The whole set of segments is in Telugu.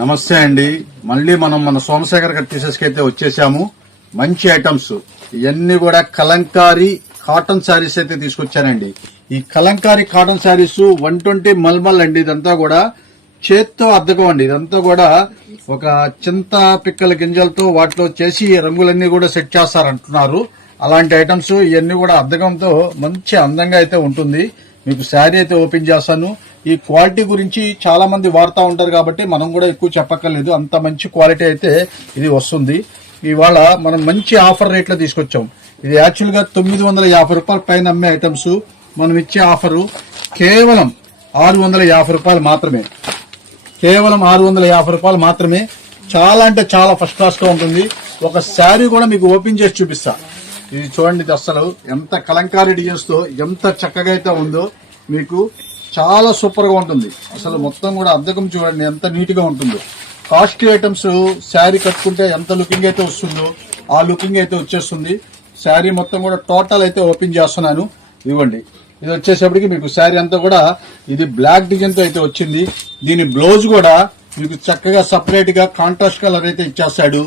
నమస్తే అండి. మళ్ళీ మనం మన సోమశేఖర్ గారి టీచర్స్ కి అయితే వచ్చేసాము. మంచి ఐటమ్స్ ఇవన్నీ కూడా కలంకారీ కాటన్ శారీస్ అయితే తీసుకొచ్చానండి. ఈ కలంకారీ కాటన్ శారీస్ 120 మల్మల్ అండి. ఇదంతా కూడా చేత్తో అద్దకం అండి. ఇదంతా కూడా ఒక చింత పిక్కల గింజలతో వాటిలో చేసి రంగులన్నీ కూడా సెట్ చేస్తారంటున్నారు. అలాంటి ఐటమ్స్ ఇవన్నీ కూడా అద్దకంతో మంచి అందంగా అయితే ఉంటుంది. మీకు శారీ అయితే ఓపెన్ చేస్తాను. ఈ క్వాలిటీ గురించి చాలా మంది వాడుతూ ఉంటారు కాబట్టి మనం కూడా ఎక్కువ చెప్పక్కర్లేదు. అంత మంచి క్వాలిటీ అయితే ఇది వస్తుంది. ఇవాళ మనం మంచి ఆఫర్ రేట్లో తీసుకొచ్చాం. ఇది యాక్చువల్ గా 950 రూపాయల పైన అమ్మే ఐటమ్స్ మనం ఇచ్చే ఆఫరు కేవలం 650 రూపాయలు మాత్రమే. కేవలం 650 రూపాయలు మాత్రమే. చాలా అంటే చాలా ఫస్ట్ క్లాస్ గా ఉంటుంది. ఒక శారీ కూడా మీకు ఓపెన్ చేసి చూపిస్తా. ఇది చూడండి, ఇది అసలు ఎంత కలంకారీ డిజైన్స్ తో ఎంత చక్కగా అయితే ఉందో. మీకు చాలా సూపర్ గా ఉంటుంది. అసలు మొత్తం కూడా అద్దకం చూడండి ఎంత నీట్ గా ఉంటుందో. కాస్ట్లీ ఐటమ్స్ శారీ కట్టుకుంటే ఎంత లుకింగ్ అయితే వస్తుందో ఆ లుకింగ్ అయితే వచ్చేస్తుంది. శారీ మొత్తం కూడా టోటల్ అయితే ఓపెన్ చేస్తున్నాను. ఇవ్వండి, ఇది వచ్చేసప్పటికి మీకు శారీ అంతా కూడా ఇది బ్లాక్ డిజైన్ తో అయితే వచ్చింది. దీని బ్లౌజ్ కూడా మీకు చక్కగా సపరేట్ గా కాంట్రాస్ట్ కలర్ అయితే ఇచ్చేస్తాడు.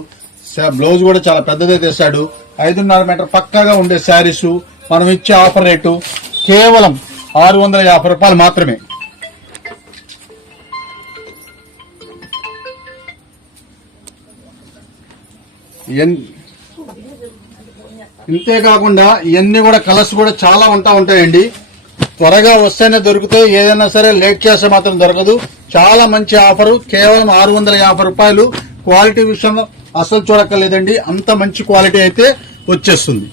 బ్లౌజ్ కూడా చాలా పెద్దదైతే వేసాడు. 5.5 మీటర్ పక్కాగా ఉండే శారీస్ మనం ఇచ్చే ఆఫర్ రేటు కేవలం 650 రూపాయలు మాత్రమే. ఇంతేకాకుండా ఇవన్నీ కూడా కలర్స్ కూడా చాలా ఉంటాయండి. త్వరగా వస్తేనే దొరుకుతాయి. ఏదైనా సరే లేట్ చేస్తే మాత్రం దొరకదు. చాలా మంచి ఆఫరు. కేవలం 650 రూపాయలు. క్వాలిటీ విషయంలో అసలు చూడక్కర్లేదండి. అంత మంచి క్వాలిటీ అయితే వచ్చేస్తుంది.